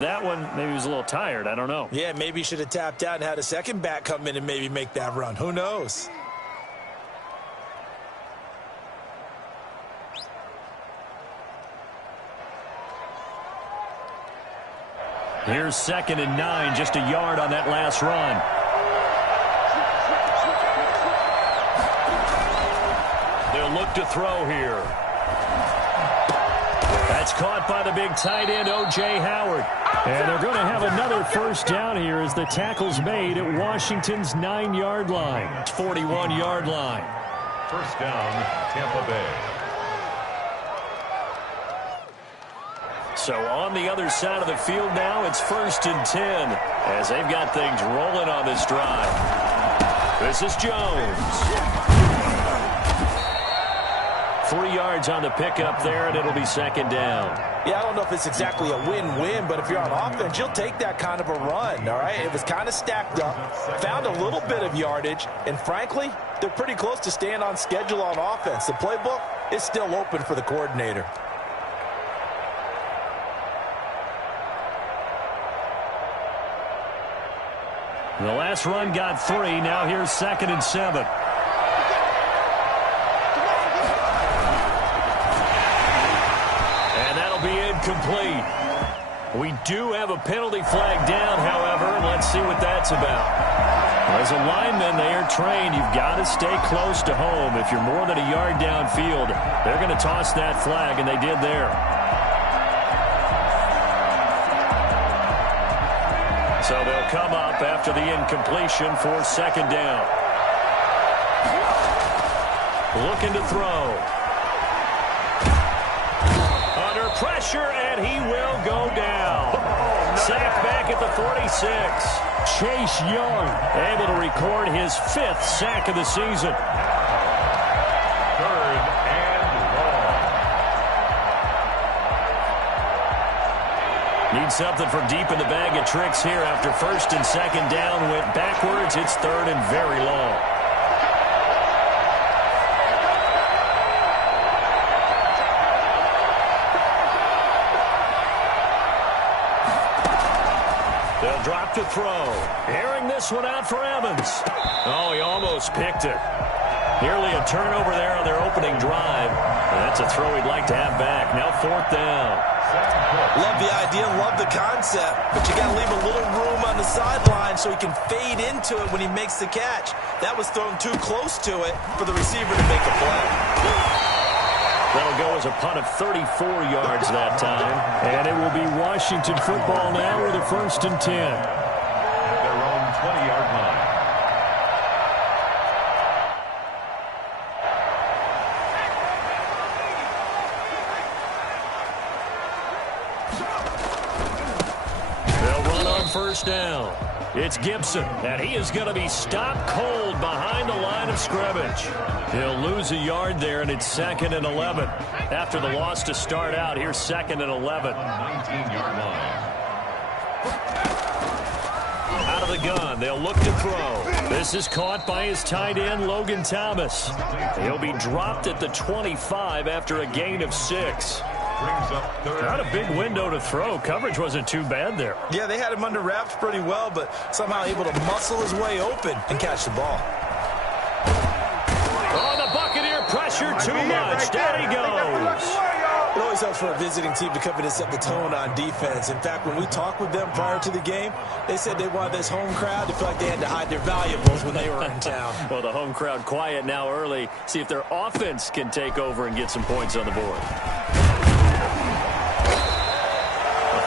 That one, maybe he was a little tired. I don't know. Yeah, maybe he should have tapped out and had a second back come in and maybe make that run. Who knows? Here's 2nd and 9, just a yard on that last run. They'll look to throw here. That's caught by the big tight end, O.J. Howard. And they're going to have another first down here as the tackle's made at Washington's 9-yard line. 41-yard line. First down, Tampa Bay. So on the other side of the field now, it's 1st and 10 as they've got things rolling on this drive. This is Jones. 3 yards on the pickup there, and it'll be 2nd down. Yeah, I don't know if it's exactly a win-win, but if you're on offense, you'll take that kind of a run, all right? It was kind of stacked up, found a little bit of yardage, and frankly, they're pretty close to staying on schedule on offense. The playbook is still open for the coordinator. The last run got 3. Now here's 2nd and 7. And that'll be incomplete. We do have a penalty flag down, however, and let's see what that's about. As a lineman, they are trained. You've got to stay close to home. If you're more than a yard downfield, they're going to toss that flag, and they did there. So they'll come up after the incompletion for 2nd down. Looking to throw. Under pressure, and he will go down. Sacked back at the 46. Chase Young able to record his 5th sack of the season. 3rd and long. Need something for deep in the bag of tricks here after 1st and 2nd down went backwards. It's 3rd and very long. They'll drop to throw. Airing this one out for Evans. Oh, he almost picked it. Nearly a turnover there on their opening drive. That's a throw he'd like to have back. Now 4th down. Love the idea, love the concept, but you got to leave a little room on the sideline so he can fade into it when he makes the catch. That was thrown too close to it for the receiver to make a play. That'll go as a punt of 34 yards that time. And it will be Washington football now with a 1st and 10. At their own 20-yard line. They'll run on 1st down. It's Gibson, and he is going to be stopped cold behind the line of scrimmage. He'll lose a yard there, and it's 2nd and 11. After the loss to start out, here's 2nd and 11. 19-yard line. Out of the gun, they'll look to throw. This is caught by his tight end, Logan Thomas. He'll be dropped at the 25 after a gain of 6. Brings up 3rd. Not a big window to throw. Coverage wasn't too bad there. Yeah, they had him under wraps pretty well, but somehow able to muscle his way open and catch the ball. Oh, the Buccaneer pressure too much. Down he goes. It always helps for a visiting team to come in and set the tone on defense. In fact, when we talked with them prior to the game, they said they wanted this home crowd to feel like they had to hide their valuables when they were in town. Well, the home crowd quiet now early. See if their offense can take over and get some points on the board.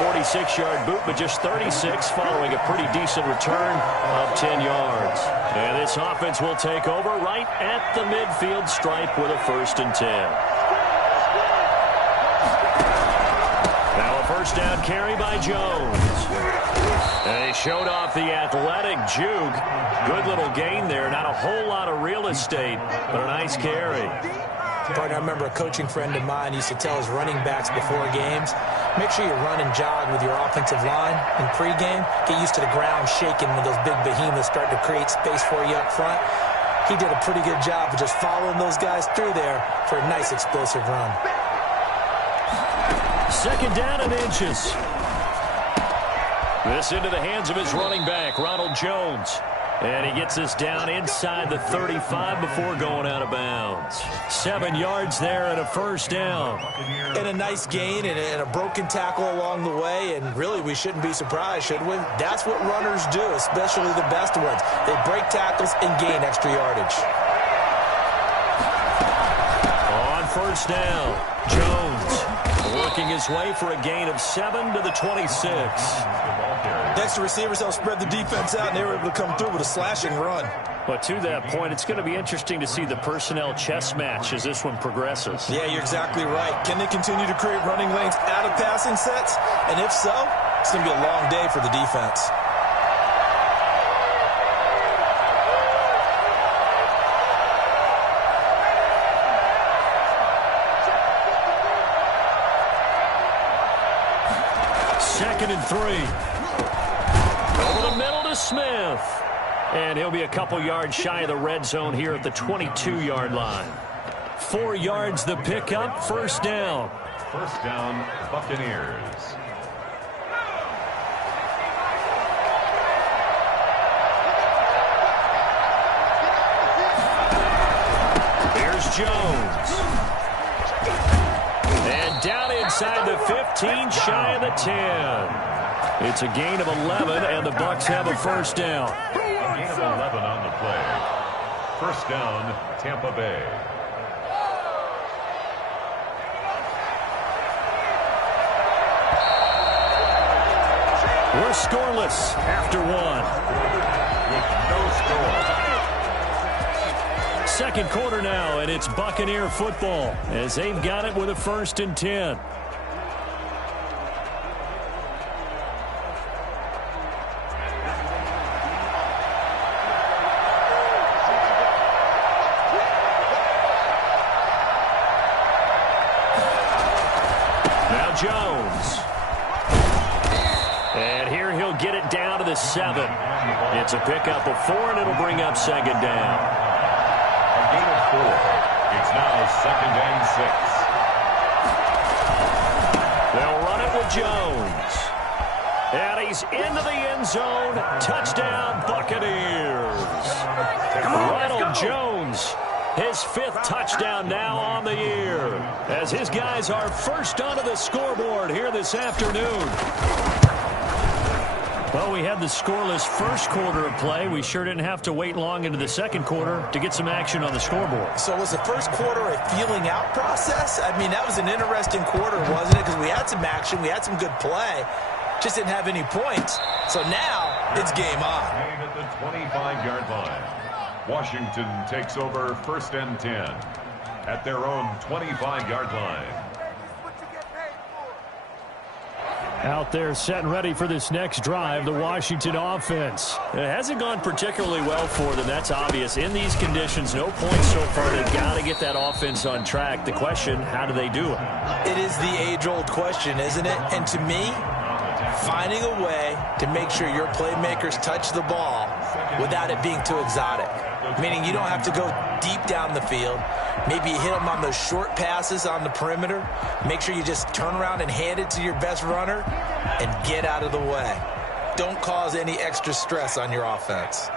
46-yard boot, but just 36 following a pretty decent return of 10 yards. And this offense will take over right at the midfield stripe with a 1st and 10. Now a 1st down carry by Jones. And he showed off the athletic juke. Good little gain there. Not a whole lot of real estate, but a nice carry. Partner, I remember a coaching friend of mine used to tell his running backs before games, make sure you run and jog with your offensive line in pregame. Get used to the ground shaking when those big behemoths start to create space for you up front. He did a pretty good job of just following those guys through there for a nice explosive run. 2nd down and inches. This into the hands of his running back, Ronald Jones. And he gets us down inside the 35 before going out of bounds. 7 yards there and a first down. And a nice gain and a broken tackle along the way. And really, we shouldn't be surprised, should we? That's what runners do, especially the best ones. They break tackles and gain extra yardage. On first down, Jones working his way for a gain of 7 to the 26. Next to receivers help spread the defense out, and they were able to come through with a slashing run. But to that point, it's going to be interesting to see the personnel chess match as this one progresses. Yeah, you're exactly right. Can they continue to create running lanes out of passing sets? And if so, it's going to be a long day for the defense. Second and 3. Over the middle to Smith. And he'll be a couple yards shy of the red zone here at the 22-yard line. 4 yards the pickup, first down. First down, Buccaneers. Here's Jones. And down inside the 15, shy of the 10. It's a gain of 11, and the Bucs have a first down. A gain of 11 on the play. First down, Tampa Bay. We're scoreless after 1. With no score. Second quarter now, and it's Buccaneer football as they've got it with a 1st and 10. Jones. And here he'll get it down to the 7. It's a pickup of 4, and it'll bring up second down. A gain of 4. It's now 2nd and 6. They'll run it with Jones. And he's into the end zone. Touchdown, Buccaneers. Ronald Jones. His 5th touchdown now on the year as his guys are first onto the scoreboard here this afternoon. Well, we had the scoreless first quarter of play. We sure didn't have to wait long into the second quarter to get some action on the scoreboard. So was the first quarter a feeling out process? I mean, that was an interesting quarter, wasn't it? Because we had some action, we had some good play, just didn't have any points. So now it's game on. At the 25-yard line. Washington takes over 1st and 10 at their own 25-yard line. Out there set and ready for this next drive, the Washington offense. It hasn't gone particularly well for them, that's obvious. In these conditions, no points so far. They've got to get that offense on track. The question, how do they do it? It is the age-old question, isn't it? And to me, finding a way to make sure your playmakers touch the ball without it being too exotic. Meaning you don't have to go deep down the field. Maybe you hit them on those short passes on the perimeter. Make sure you just turn around and hand it to your best runner and get out of the way. Don't cause any extra stress on your offense.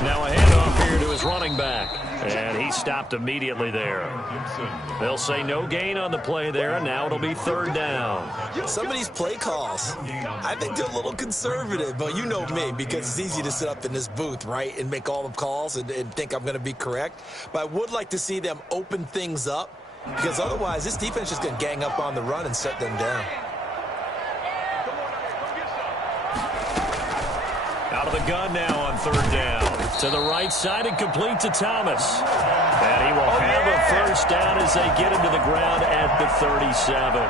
Now a handoff here to his running back. And he stopped immediately there. They'll say no gain on the play there, and now it'll be 3rd down. Some of these play calls, I think they're a little conservative, but you know me, because it's easy to sit up in this booth, right, and make all the calls and think I'm going to be correct. But I would like to see them open things up, because otherwise this defense is going to gang up on the run and shut them down. Out of the gun now on 3rd down. To the right side and complete to Thomas. And he will have a first down as they get him to the ground at the 37.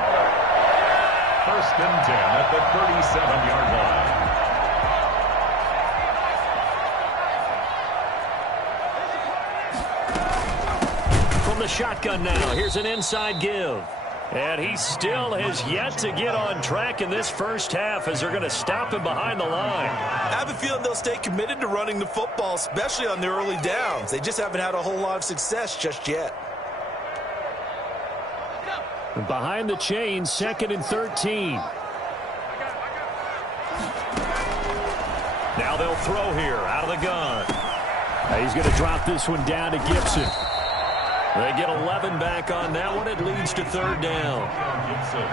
1st and 10 at the 37-yard line. From the shotgun now, here's an inside give. And he still has yet to get on track in this first half as they're going to stop him behind the line. I have a feeling they'll stay committed to running the football, especially on their early downs. They just haven't had a whole lot of success just yet. Behind the chain, 2nd and 13. Now they'll throw here out of the gun. He's going to drop this one down to Gibson. They get 11 back on that one. It leads to third down. Gibson.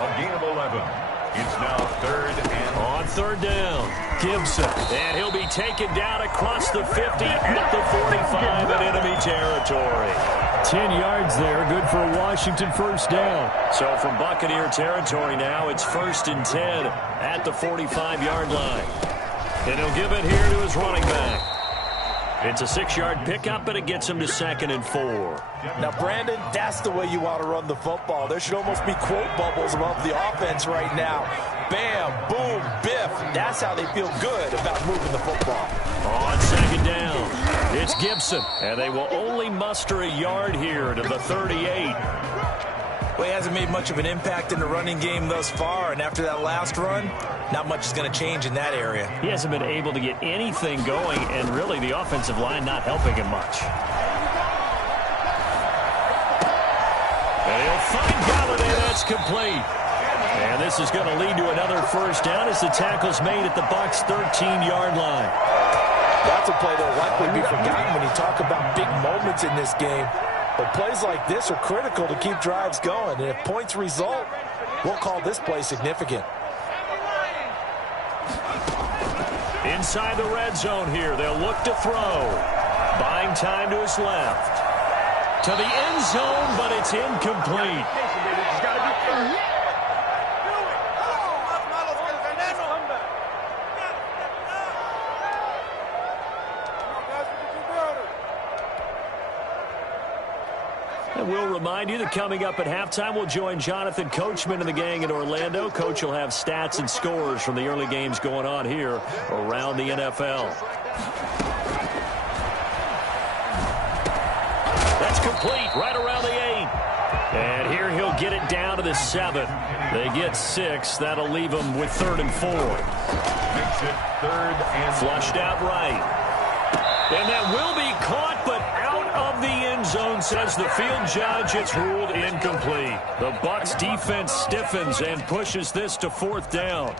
A gain of 11. It's now third and on third down. Gibson. And he'll be taken down across the 50 at the 45 in enemy territory. 10 yards there. Good for a Washington first down. So from Buccaneer territory now, it's 1st and 10 at the 45-yard line. And he'll give it here to his running back. It's a 6-yard pickup, but it gets him to 2nd and 4. Now, Brandon, that's the way you want to run the football. There should almost be quote bubbles above the offense right now. Bam, boom, biff. That's how they feel good about moving the football. On 2nd down, it's Gibson, and they will only muster a yard here to the 38. Well, he hasn't made much of an impact in the running game thus far, and after that last run, not much is going to change in that area. He hasn't been able to get anything going, and really the offensive line not helping him much. And he'll find Galladay. That's complete. And this is going to lead to another first down as the tackle's made at the Bucs' 13-yard line. That's a play that will likely be forgotten when you talk about big moments in this game. But plays like this are critical to keep drives going. And if points result, we'll call this play significant. Inside the red zone here, they'll look to throw. Buying time to his left. To the end zone, but it's incomplete. And we'll remind you that coming up at halftime, we'll join Jonathan Coachman and the gang in Orlando. Coach will have stats and scores from the early games going on here around the NFL. That's complete right around the 8. And here he'll get it down to the 7. They get 6. That'll leave them with 3rd and 4. makes it 3rd and flushed out right. And that will be caught, but out of the end zone, says the field judge. It's ruled incomplete. The Bucs defense stiffens and pushes this to 4th down.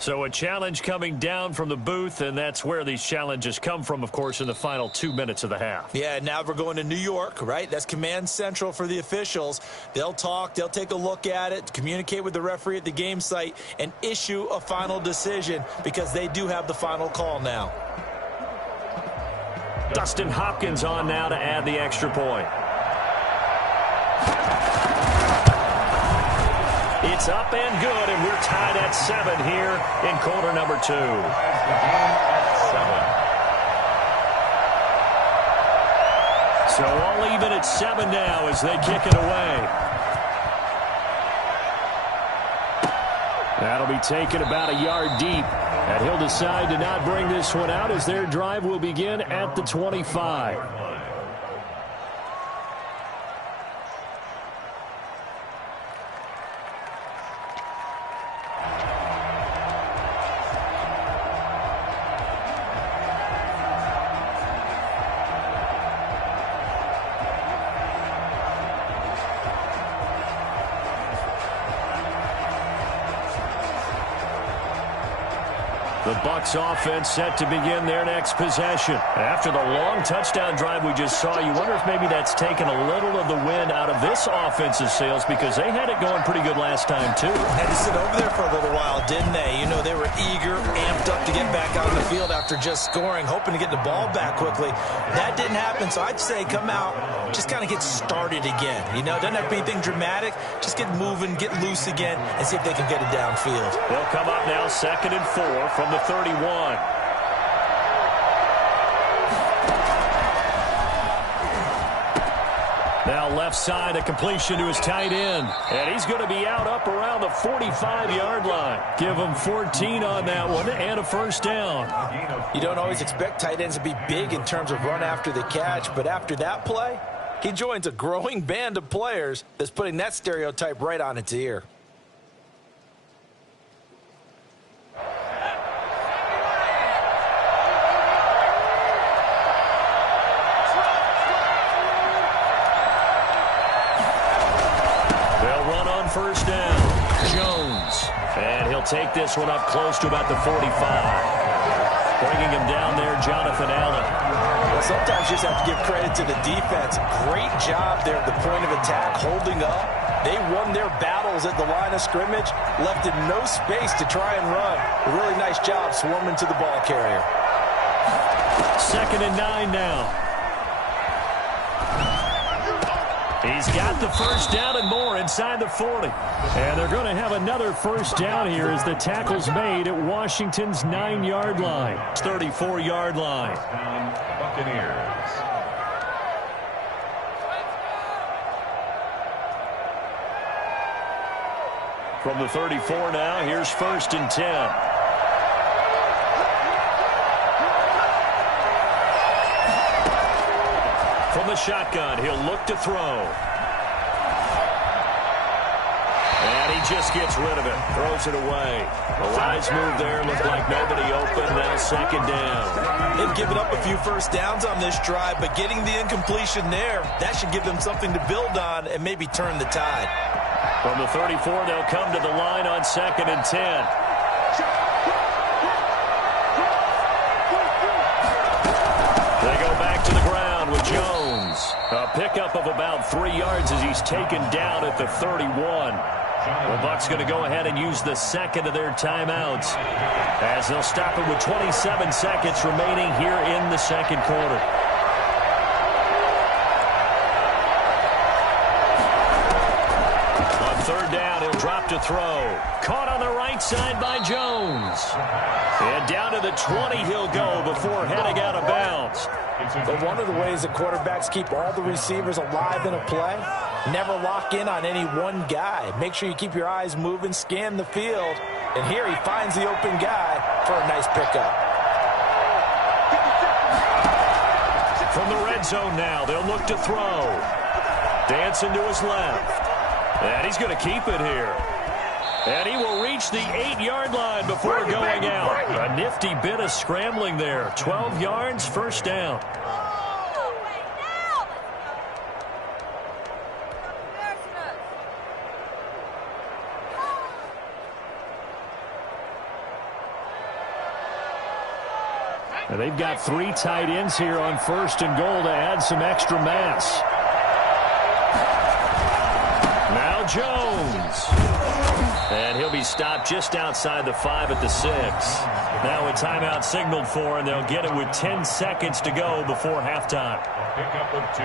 So a challenge coming down from the booth, and that's where these challenges come from, of course, in the final 2 minutes of the half. Yeah, now we're going to New York, right? That's command central for the officials. They'll talk, they'll take a look at it, communicate with the referee at the game site, and issue a final decision because they do have the final call now. Dustin Hopkins on now to add the extra point. It's up and good, and we're tied at 7 here in quarter number 2. So all even at 7 now as they kick it away. That'll be taken about a yard deep, and he'll decide to not bring this one out as their drive will begin at the 25. The Bucs offense set to begin their next possession. After the long touchdown drive we just saw, you wonder if maybe that's taken a little of the wind out of this offensive sails because they had it going pretty good last time, too. Had to sit over there for a little while, didn't they? You know, they were eager, amped up to get back out on the field after just scoring, hoping to get the ball back quickly. That didn't happen, so I'd say come out, just kind of get started again. You know, doesn't have to be anything dramatic. Just get moving, get loose again, and see if they can get it downfield. They'll come up now 2nd and 4 from the 31. Now left side, a completion to his tight end. And he's going to be out up around the 45-yard line. Give him 14 on that one and a first down. You don't always expect tight ends to be big in terms of run after the catch, but after that play, he joins a growing band of players that's putting that stereotype right on its ear. take this one up close to about the 45. Bringing him down there, Jonathan Allen. Well, sometimes you just have to give credit to the defense. Great job there at the point of attack, holding up. They won their battles at the line of scrimmage, left in no space to try and run. A really nice job swarming to the ball carrier. 2nd and 9 now. He's got the first down and more inside the 40. And they're going to have another first down here as the tackle's made at Washington's 9-yard line. 34-yard line. Buccaneers. From the 34 now, here's 1st and 10. From the shotgun, he'll look to throw. And he just gets rid of it. Throws it away. The lines move there. Looked like nobody open. Now 2nd down. They've given up a few first downs on this drive, but getting the incompletion there, that should give them something to build on and maybe turn the tide. From the 34, they'll come to the line on 2nd and 10. They go back to the ground with Jones. A pickup of about 3 yards as he's taken down at the 31. The Bucs going to go ahead and use the second of their timeouts as they'll stop it with 27 seconds remaining here in the second quarter. On 3rd down, he'll drop to throw. Caught on the right side by Jones. And down to the 20 he'll go before heading out of bounds. But one of the ways that quarterbacks keep all the receivers alive in a play, never lock in on any one guy. Make sure you keep your eyes moving, scan the field. And here he finds the open guy for a nice pickup. From the red zone now, they'll look to throw. Dancing to his left. And he's going to keep it here. And he will reach the 8-yard line before going out. A nifty bit of scrambling there. 12 yards, first down. And they've got 3 tight ends here on 1st and goal to add some extra mass. Now Jones. And he'll be stopped just outside the 5 at the 6. Now a timeout signaled for, and they'll get it with 10 seconds to go before halftime. A pickup of 2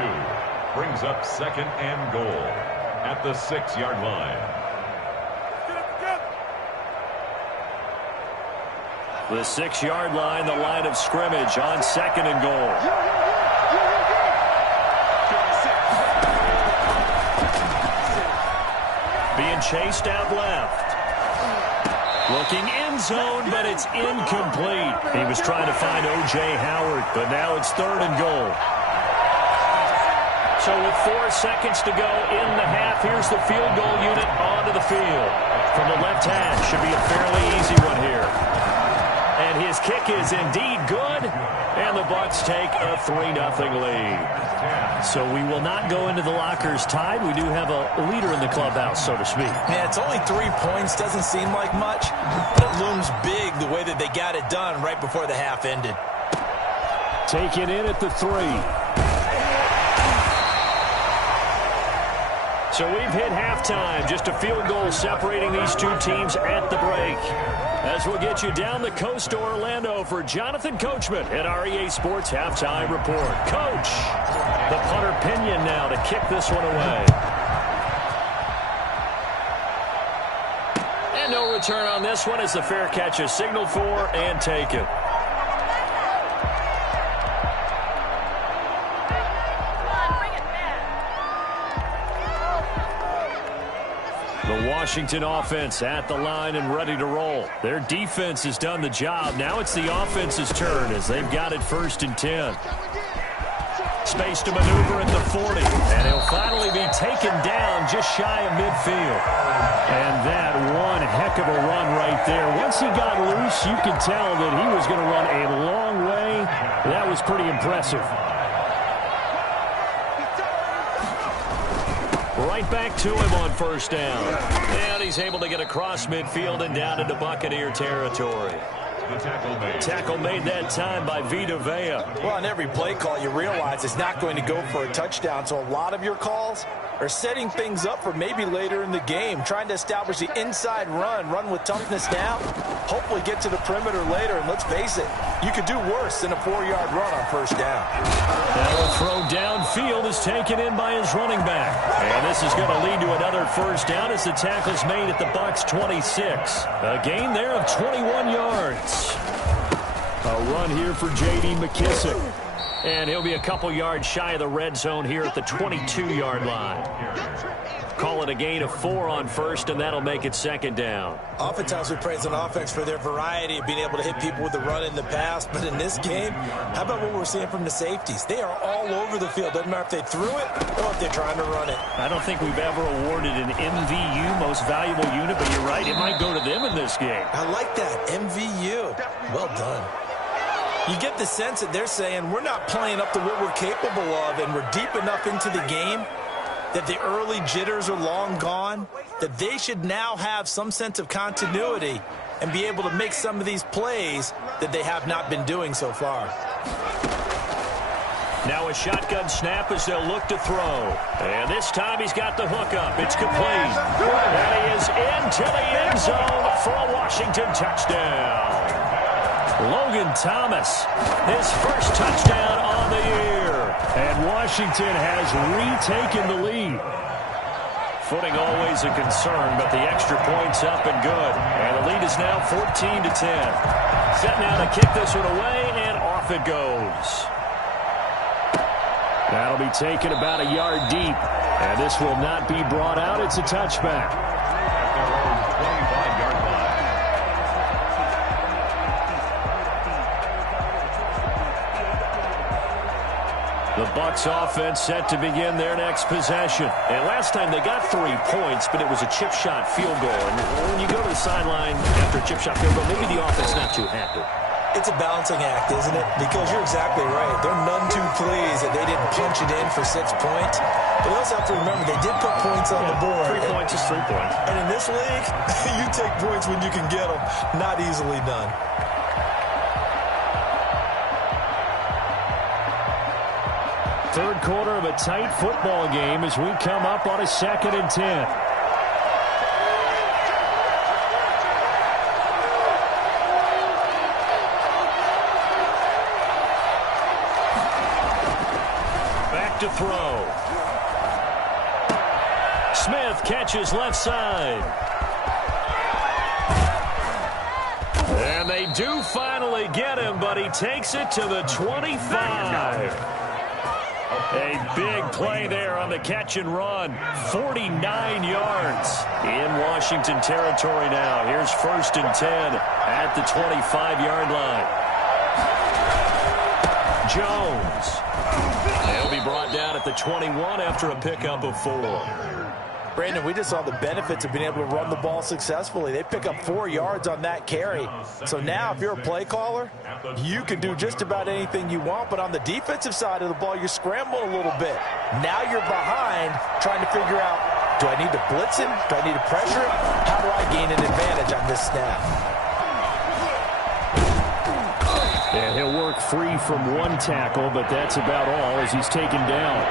brings up 2nd and goal at the 6-yard line. The 6-yard line, the line of scrimmage on 2nd and goal. Being chased out left. Looking end zone, but it's incomplete. He was trying to find O.J. Howard, but now it's 3rd and goal. So with 4 seconds to go in the half, here's the field goal unit onto the field. From the left hash, should be a fairly easy one here. And his kick is indeed good, and the Bucs take a 3-0 lead. So we will not go into the lockers tied. We do have a leader in the clubhouse, so to speak. Yeah, it's only 3 points. Doesn't seem like much, but it looms big the way that they got it done right before the half ended. Taken in at the 3. So we've hit halftime. Just a field goal separating these 2 teams at the break. As we'll get you down the coast to Orlando for Jonathan Coachman at REA Sports Halftime Report. Coach, the punter Pinion now to kick this one away. And no return on this one as the fair catch is signaled for and taken. The Washington offense at the line and ready to roll. Their defense has done the job. Now it's the offense's turn as they've got it 1st and 10. Space to maneuver at the 40. And he'll finally be taken down just shy of midfield. And that one heck of a run right there. Once he got loose, you could tell that he was going to run a long way. That was pretty impressive. Right back to him on first down. And he's able to get across midfield and down into Buccaneer territory. The tackle made that time by Vita Vea. Well, on every play call, you realize it's not going to go for a touchdown, so a lot of your calls are setting things up for maybe later in the game, trying to establish the inside run with toughness now, hopefully get to the perimeter later, and let's face it, you could do worse than a 4-yard run on first down. Now a throw downfield is taken in by his running back. And this is going to lead to another first down as the tackle's made at the Bucs 26. A gain there of 21 yards. A run here for J.D. McKissick. And he'll be a couple yards shy of the red zone here at the 22-yard line. Call it a gain of 4 on first, and that'll make it second down. Oftentimes we praise an offense for their variety of being able to hit people with the run in the pass. But in this game, how about what we're seeing from the safeties? They are all over the field. Doesn't matter if they threw it or if they're trying to run it. I don't think we've ever awarded an MVU, most valuable unit, but you're right, it might go to them in this game. I like that, MVU. Well done. You get the sense that they're saying we're not playing up to what we're capable of, and we're deep enough into the game that the early jitters are long gone, that they should now have some sense of continuity and be able to make some of these plays that they have not been doing so far. Now a shotgun snap as they'll look to throw. And this time he's got the hook up. It's complete. And he is into the end zone for a Washington touchdown. Logan Thomas, his first touchdown on the year. And Washington has retaken the lead. Footing always a concern, but the extra point's up and good. And the lead is now 14-10. Set now to kick this one away, and off it goes. That'll be taken about a yard deep. And this will not be brought out. It's a touchback. At their own 25-yard line. The Bucs offense set to begin their next possession. And last time they got 3 points, but it was a chip shot field goal. And when you go to the sideline after a chip shot field goal, maybe the offense not too happy. It's a balancing act, isn't it? Because you're exactly right. They're none too pleased that they didn't punch it in for 6 points. But you also have to remember they did put points on the board. 3 points is 3 points. And in this league, you take points when you can get them. Not easily done. Third quarter of a tight football game as we come up on a 2nd and 10. Back to throw. Smith catches left side. And they do finally get him, but he takes it to the 25. A big play there on the catch and run. 49 yards in Washington territory now. Here's 1st and 10 at the 25-yard line. Jones. He'll be brought down at the 21 after a pickup of 4. Brandon, we just saw the benefits of being able to run the ball successfully. They pick up 4 yards on that carry. So now if you're a play caller, you can do just about anything you want. But on the defensive side of the ball, you're scrambling a little bit. Now you're behind trying to figure out, do I need to blitz him? Do I need to pressure him? How do I gain an advantage on this snap? And he'll work free from 1 tackle, but that's about all as he's taken down.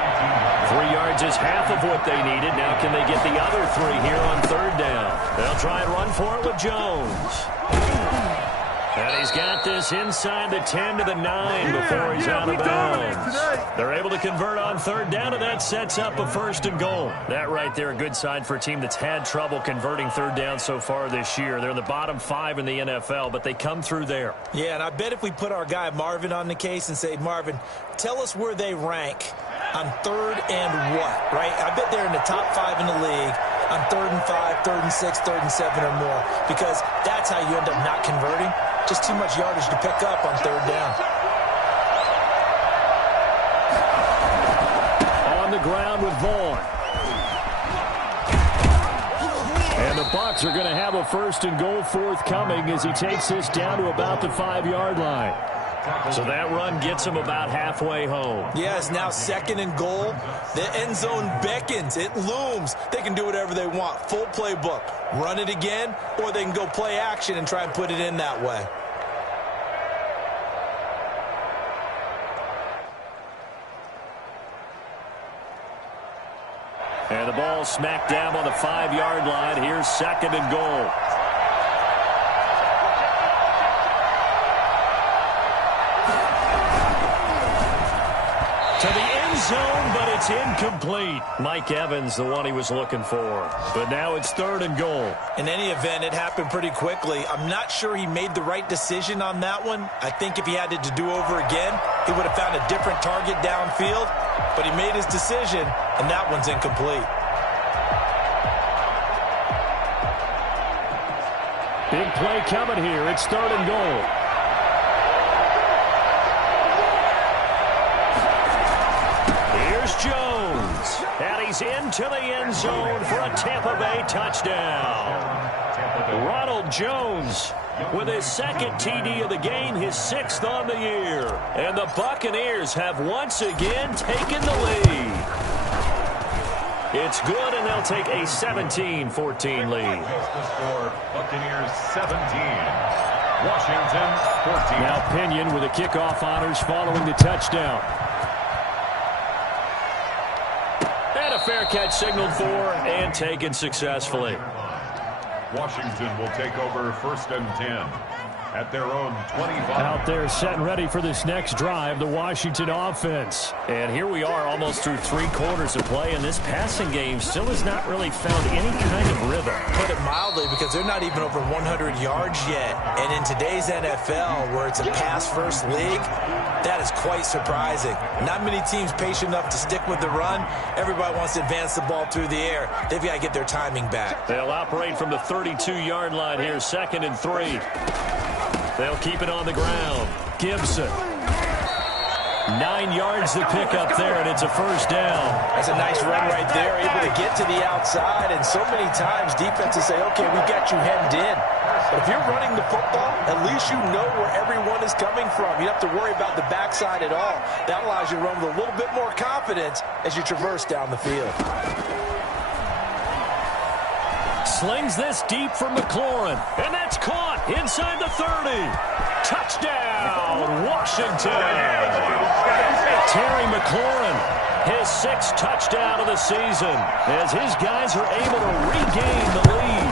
3 yards is half of what they needed. Now can they get the other 3 here on 3rd down? They'll try and run for it with Jones. And he's got this inside the 10 to the 9 before he's out of bounds. They're able to convert on 3rd down, and that sets up a 1st and goal. That right there, a good sign for a team that's had trouble converting 3rd down so far this year. They're in the bottom 5 in the NFL, but they come through there. Yeah, and I bet if we put our guy Marvin on the case and say, Marvin, tell us where they rank on 3rd and what, right? I bet they're in the top 5 in the league on 3rd and 5, 3rd and 6, 3rd and 7 or more, because that's how you end up not converting. Just too much yardage to pick up on 3rd down. On the ground with Vaughn. And the Bucs are going to have a 1st and goal forthcoming as he takes this down to about the 5-yard line. So that run gets them about halfway home. Yeah, it's now 2nd and goal. The end zone beckons. It looms. They can do whatever they want. Full playbook. Run it again, or they can go play action and try and put it in that way. And the ball smacked down on the 5-yard line. Here's 2nd and goal. To the end zone, but it's incomplete. Mike Evans, the one he was looking for. But now it's 3rd and goal. In any event, it happened pretty quickly. I'm not sure he made the right decision on that one. I think if he had it to do over again, he would have found a different target downfield. But he made his decision, and that one's incomplete. Big play coming here. It's 3rd and goal. Here's Jones. And he's into the end zone for a Tampa Bay touchdown. Ronald Jones with his 2nd TD of the game, his 6th on the year. And the Buccaneers have once again taken the lead. It's good, and they'll take a 17-14 lead. The score, Buccaneers 17, Washington 14. Now Pinion with the kickoff honors following the touchdown. And a fair catch signaled for and taken successfully. Washington will take over 1st and 10 at their own 25. Out there set and ready for this next drive, the Washington offense. And here we are almost through 3 quarters of play, and this passing game still has not really found any kind of rhythm. Put it mildly, because they're not even over 100 yards yet. And in today's NFL, where it's a pass-first league, that is quite surprising. Not many teams patient enough to stick with the run. Everybody wants to advance the ball through the air. They've got to get their timing back. They'll operate from the 32-yard line here, 2nd and 3. They'll keep it on the ground. Gibson. 9 yards to pick up there, and it's a 1st down. That's a nice run right there, able to get to the outside. And so many times defenses say, okay, we got you hemmed in. But if you're running the football, at least you know where everyone is coming from. You don't have to worry about the backside at all. That allows you to run with a little bit more confidence as you traverse down the field. Slings this deep for McLaurin, and that's caught inside the 30. Touchdown, Washington. Terry McLaurin, his 6th touchdown of the season, as his guys are able to regain the lead.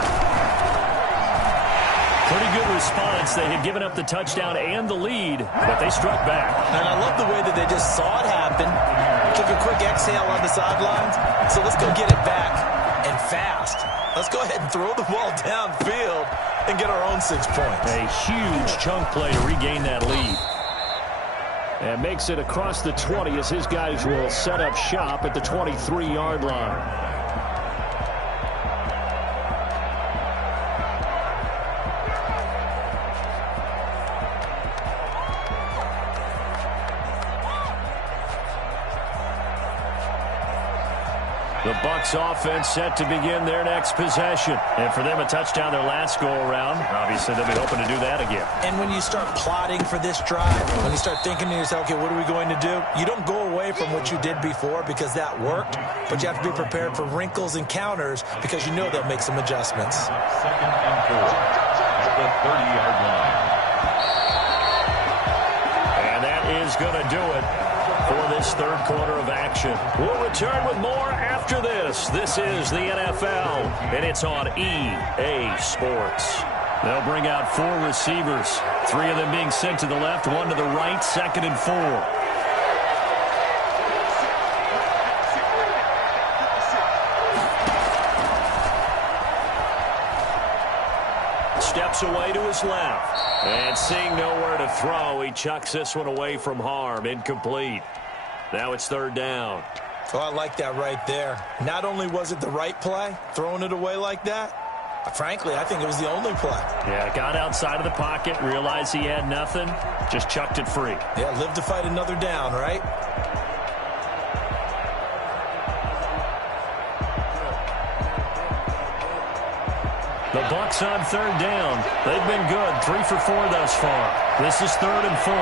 Pretty good response. They had given up the touchdown and the lead, but they struck back. And I love the way that they just saw it happen, took a quick exhale on the sidelines. So let's go get it back, and fast. Let's go ahead and throw the ball downfield and get our own 6 points. A huge chunk play to regain that lead. And makes it across the 20 as his guys will set up shop at the 23-yard line. The Bucs offense set to begin their next possession. And for them, a touchdown their last go-around. Obviously, they'll be hoping to do that again. And when you start plotting for this drive, when you start thinking to yourself, okay, what are we going to do? You don't go away from what you did before because that worked, but you have to be prepared for wrinkles and counters because you know they'll make some adjustments. 2nd and 4 at the 30-yard line. And that is going to do it for this 3rd quarter of action. We'll return with more after this. This is the NFL, and it's on EA Sports. They'll bring out 4 receivers, 3 of them being sent to the left, 1 to the right, 2nd and 4. Steps away to his left. And seeing nowhere to throw, he chucks this one away from harm. Incomplete. Now it's 3rd down. Oh, I like that right there. Not only was it the right play, throwing it away like that, frankly, I think it was the only play. Yeah, got outside of the pocket, realized he had nothing, just chucked it free. Yeah, live to fight another down, right? The Bucs on 3rd down. They've been good, 3 for 4 thus far. This is 3rd and 4.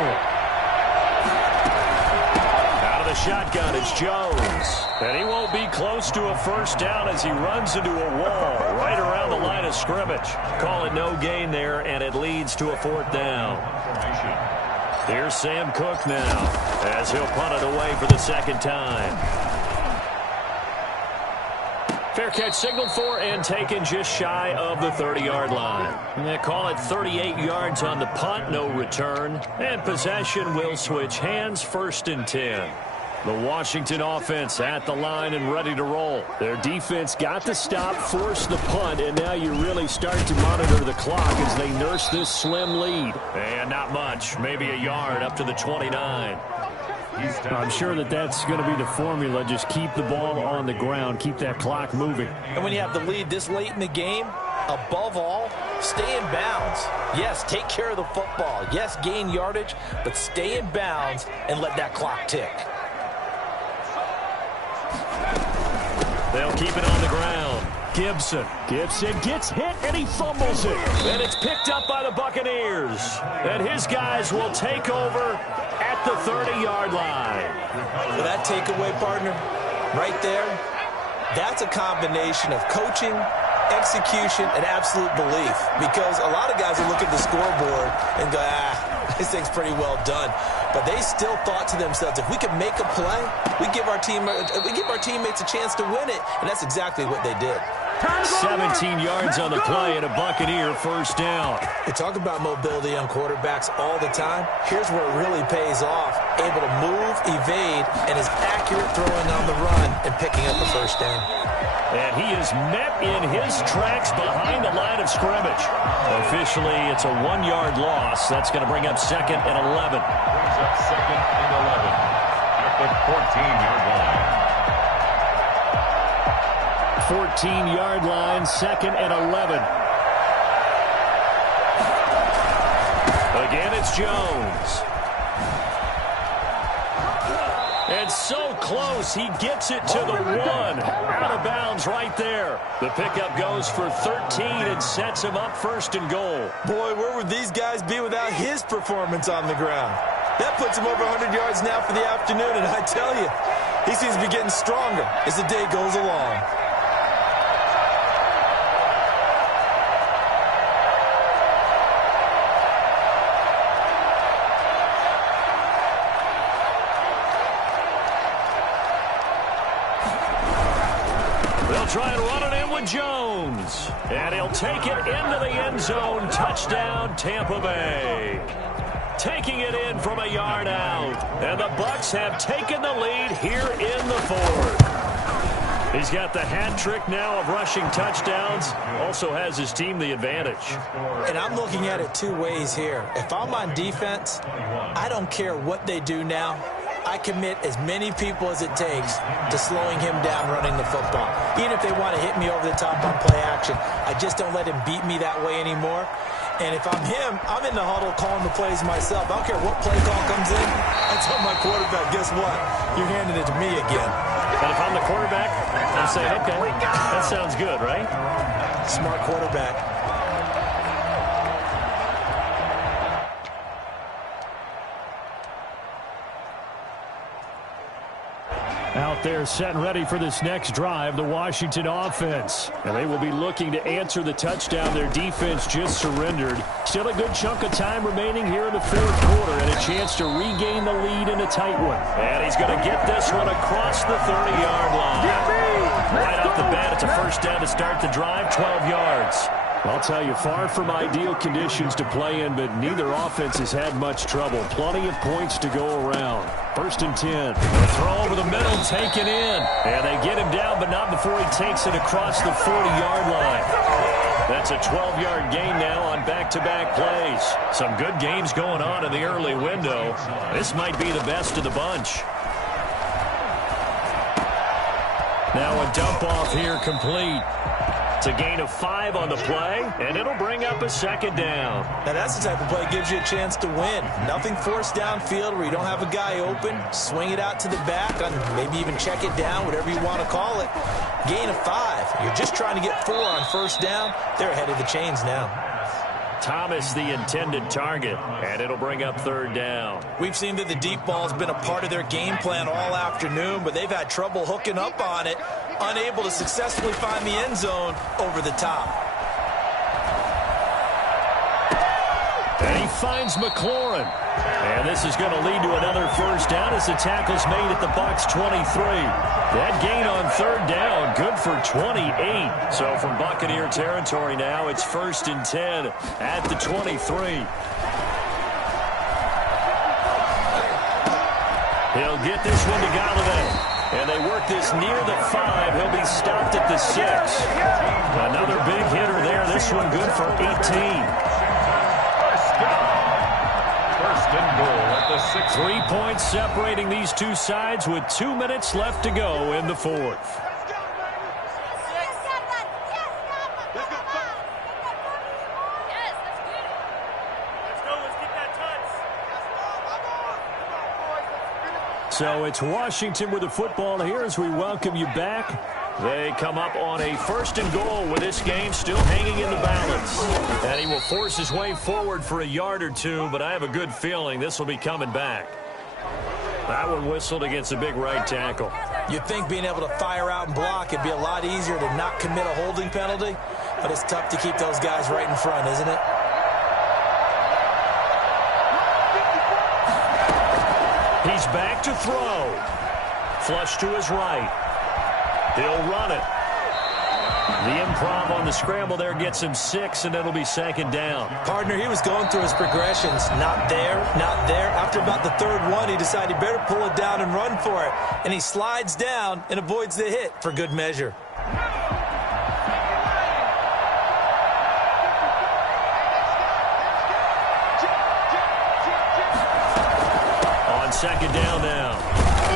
shotgun. It's Jones. And he won't be close to a first down as he runs into a wall right around the line of scrimmage. Call it no gain there, and it leads to a 4th down. Here's Sam Cook now as he'll punt it away for the 2nd time. Fair catch signaled for and taken just shy of the 30-yard line. They call it 38 yards on the punt, no return. And possession will switch hands, 1st and 10. The Washington offense at the line and ready to roll. Their defense got the stop, forced the punt, and now you really start to monitor the clock as they nurse this slim lead. And not much, maybe a yard up to the 29. I'm sure that's going to be the formula. Just keep the ball on the ground. Keep that clock moving. And when you have the lead this late in the game, above all, stay in bounds. Yes, take care of the football. Yes, gain yardage, but stay in bounds and let that clock tick. They'll keep it on the ground. Gibson gets hit, and he fumbles it. And it's picked up by the Buccaneers. And his guys will take over at the 30-yard line. For that takeaway, partner, right there, that's a combination of coaching, execution, and absolute belief. Because a lot of guys will look at the scoreboard and go, this thing's pretty well done. But they still thought to themselves, if we can make a play, we give our teammates a chance to win it. And that's exactly what they did. 17 yards on the play and a Buccaneer 1st down. We talk about mobility on quarterbacks all the time. Here's where it really pays off. Able to move, evade, and is accurate throwing on the run and picking up the 1st down. And he is met in his tracks behind the line of scrimmage. Officially, it's a 1-yard loss. That's going to bring up 2nd and 11. Brings up 2nd and 11 at the 14-yard line. 14-yard line, 2nd and 11. Again, it's Jones. And so close, he gets it to the 1. Out of bounds right there. The pickup goes for 13 and sets him up 1st and goal. Boy, where would these guys be without his performance on the ground? That puts him over 100 yards now for the afternoon, and I tell you, he seems to be getting stronger as the day goes along. Try and run it in with Jones. And he'll take it into the end zone. Touchdown, Tampa Bay. Taking it in from a yard out. And the Bucs have taken the lead here in the 4th. He's got the hat trick now of rushing touchdowns. Also has his team the advantage. And I'm looking at it 2 ways here. If I'm on defense, I don't care what they do now. I commit as many people as it takes to slowing him down running the football. Even if they want to hit me over the top on play action, I just don't let him beat me that way anymore. And if I'm him, I'm in the huddle calling the plays myself. I don't care what play call comes in. I tell my quarterback, guess what? You're handing it to me again. And if I'm the quarterback, I'm saying, okay, that sounds good, right? Smart quarterback. Out there set and ready for this next drive, the Washington offense. And they will be looking to answer the touchdown their defense just surrendered. Still a good chunk of time remaining here in the 4th quarter and a chance to regain the lead in a tight one. And he's going to get this one across the 30-yard line. Right off the bat, it's a 1st down to start the drive, 12 yards. I'll tell you, far from ideal conditions to play in, but neither offense has had much trouble. Plenty of points to go around. 1st and 10. A throw over the middle, taken in. And they get him down, but not before he takes it across the 40-yard line. That's a 12-yard gain now on back-to-back plays. Some good games going on in the early window. This might be the best of the bunch. Now a dump-off here complete. It's a gain of 5 on the play, and it'll bring up a 2nd down. Now that's the type of play that gives you a chance to win. Nothing forced downfield where you don't have a guy open. Swing it out to the back, and maybe even check it down, whatever you want to call it. Gain of 5. You're just trying to get 4 on 1st down. They're ahead of the chains now. Thomas the intended target, and it'll bring up third down. We've seen that the deep ball's been a part of their game plan all afternoon, but they've had trouble hooking up on it, unable to successfully find the end zone over the top. And he finds McLaurin. And this is going to lead to another first down as the tackle's made at the Bucs 23. That gain on third down, good for 28. So from Buccaneer territory now, it's 1st and 10 at the 23. He'll get this one to Galladay. And they work this near the 5. He'll be stopped at the 6. Another big hitter there. This one good for 18. First and goal at the 6. 3 points separating these two sides with 2 minutes left to go in the 4th. So it's Washington with the football here as we welcome you back. They come up on a 1st and goal with this game still hanging in the balance. And he will force his way forward for a yard or two, but I have a good feeling this will be coming back. That one whistled against a big right tackle. You'd think being able to fire out and block it'd be a lot easier to not commit a holding penalty, but it's tough to keep those guys right in front, isn't it? He's back to throw. Flush to his right. He'll run it. The improv on the scramble there gets him 6, and it'll be 2nd down. Partner, he was going through his progressions. Not there, not there. After about the 3rd one, he decided he better pull it down and run for it. And he slides down and avoids the hit for good measure. On 2nd down now.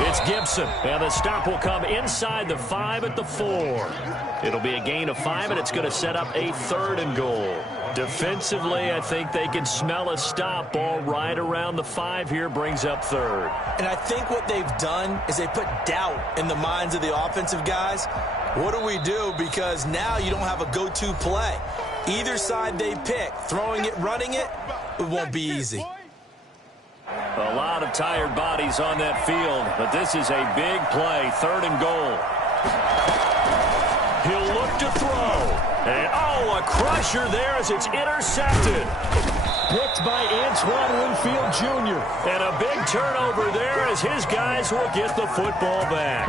It's Gibson, and the stop will come inside the 5 at the 4. It'll be a gain of 5, and it's going to set up a 3rd and goal. Defensively, I think they can smell a stop. Ball right around the 5 here brings up 3rd. And I think what they've done is they put doubt in the minds of the offensive guys. What do we do? Because now you don't have a go-to play. Either side they pick, throwing it, running it, it won't be easy. A lot of tired bodies on that field, but this is a big play, 3rd and goal. He'll look to throw. And, a crusher there as it's intercepted. Picked by Antoine Winfield Jr. And a big turnover there as his guys will get the football back.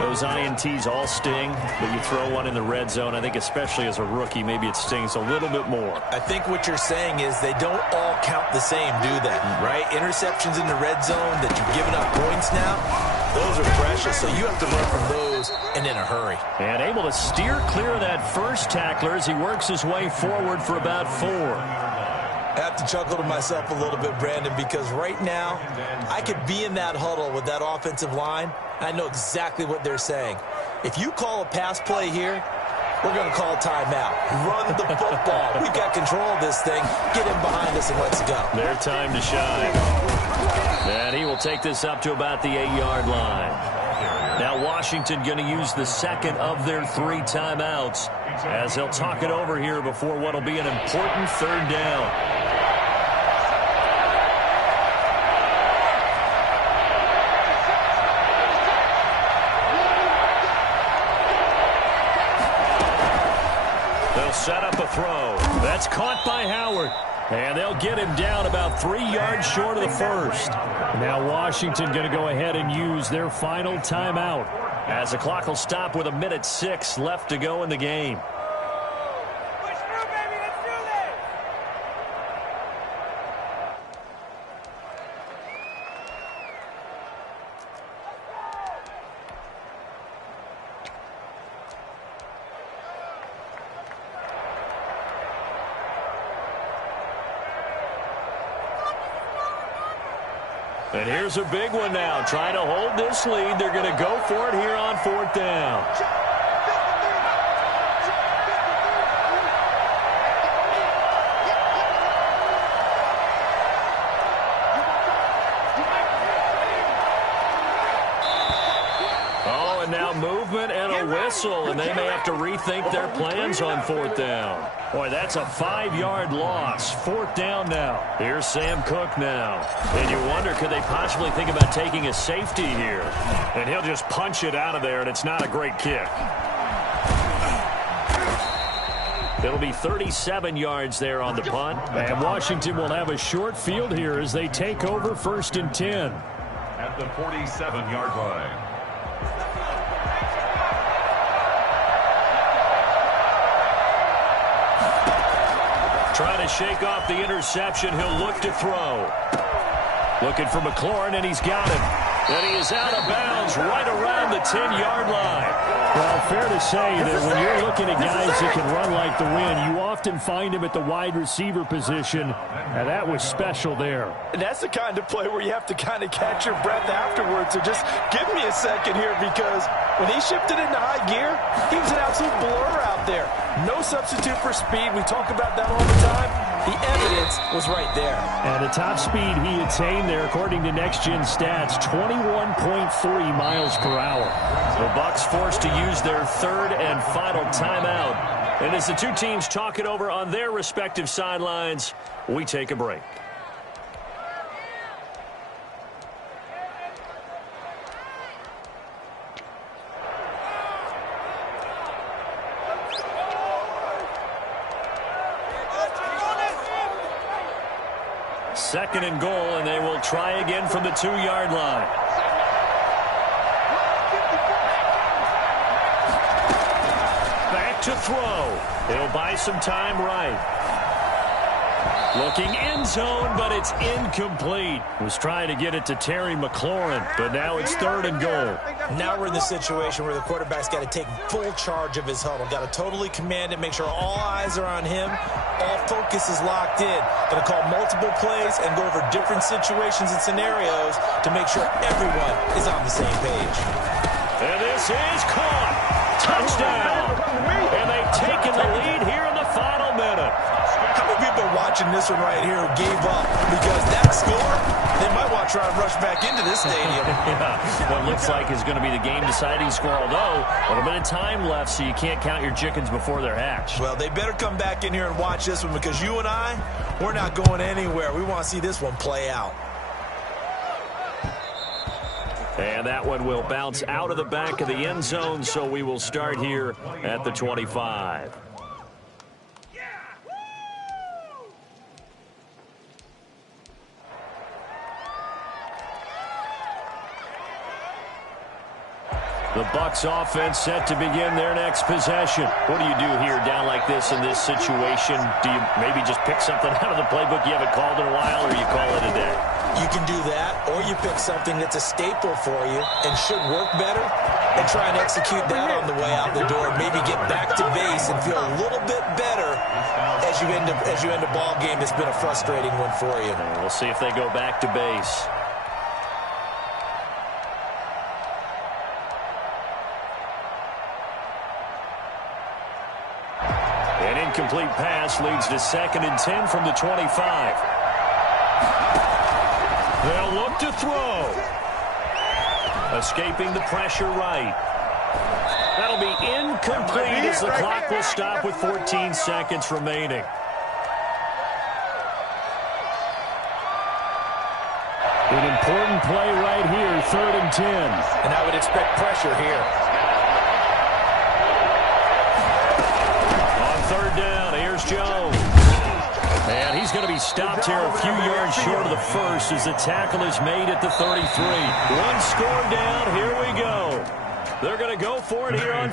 Those INTs all sting, but you throw one in the red zone, I think especially as a rookie, maybe it stings a little bit more. I think what you're saying is they don't all count the same, do they? Right? Interceptions in the red zone that you've given up points now, those are precious, so you have to learn from those and in a hurry. And able to steer clear of that first tackler as he works his way forward for about 4. I have to chuckle to myself a little bit, Brandon, because right now I could be in that huddle with that offensive line, and I know exactly what they're saying. If you call a pass play here, we're going to call timeout. Run the football. We've got control of this thing. Get him behind us and let's go. Their time to shine. And he will take this up to about the 8-yard line. Now Washington going to use the 2nd of their 3 timeouts as they'll talk it over here before what will be an important 3rd down. They'll set up a throw. That's caught by Howard. And they'll get him down about 3 yards short of the 1st. Now Washington going to go ahead and use their final timeout as the clock will stop with 1:06 left to go in the game. And here's a big one now. Trying to hold this lead. They're going to go for it here on 4th down. Oh, and now movement and a the whistle, and they may have to rethink their plans on 4th down. Boy, that's a 5-yard loss. 4th down now. Here's Sam Cook now. And you wonder, could they possibly think about taking a safety here? And he'll just punch it out of there, and it's not a great kick. It'll be 37 yards there on the punt. And Washington will have a short field here as they take over 1st and 10. At the 47-yard line. Trying to shake off the interception. He'll look to throw. Looking for McLaurin, and he's got him. And he is out of bounds right around the 10-yard line. Well, fair to say that when you're looking at guys that can run like the wind, you often find him at the wide receiver position, and that was special there. And that's the kind of play where you have to kind of catch your breath afterwards. So just give me a second here, because when he shifted into high gear, he was an absolute blur out there. No substitute for speed. We talk about that all the time. The evidence was right there. And the top speed he attained there, according to Next Gen Stats, 21.3 miles per hour. The Bucs forced to use their 3rd and final timeout. And as the two teams talk it over on their respective sidelines, we take a break. Second and goal, and they will try again from the 2-yard line. Back to throw. He'll buy some time right. Looking end zone, but it's incomplete. Was trying to get it to Terry McLaurin, but now it's 3rd and goal. Now we're in the situation where the quarterback's got to take full charge of his huddle. Got to totally command it, make sure all eyes are on him. All focus is locked in. Going to call multiple plays and go over different situations and scenarios to make sure everyone is on the same page. And this is caught. Touchdown. And they've taken the lead here in the final minute. How many people are watching this one right here who gave up? Because that score, they might want to try and rush back into this stadium. Yeah, what looks like is going to be the game-deciding score, although a little bit of time left, so you can't count your chickens before they're hatched. Well, they better come back in here and watch this one, because you and I, we're not going anywhere. We want to see this one play out. And that one will bounce out of the back of the end zone, so we will start here at the 25. The Bucs offense set to begin their next possession. What do you do here down like this in this situation? Do you maybe just pick something out of the playbook you haven't called in a while, or you call it a day? You can do that, or you pick something that's a staple for you and should work better and try and execute that on the way out the door. Maybe get back to base and feel a little bit better as you end a ball game that's been a frustrating one for you. And we'll see if they go back to base. An incomplete pass leads to 2nd and 10 from the 25. They'll look to throw. Escaping the pressure right. That'll be incomplete as the clock will stop with 14 seconds remaining. An important play right here, 3rd and 10. And I would expect pressure here. On 3rd down, here's Jones. And he's going to be stopped here a few yards short of the first as the tackle is made at the 33. One score down, here we go. They're going to go for it here on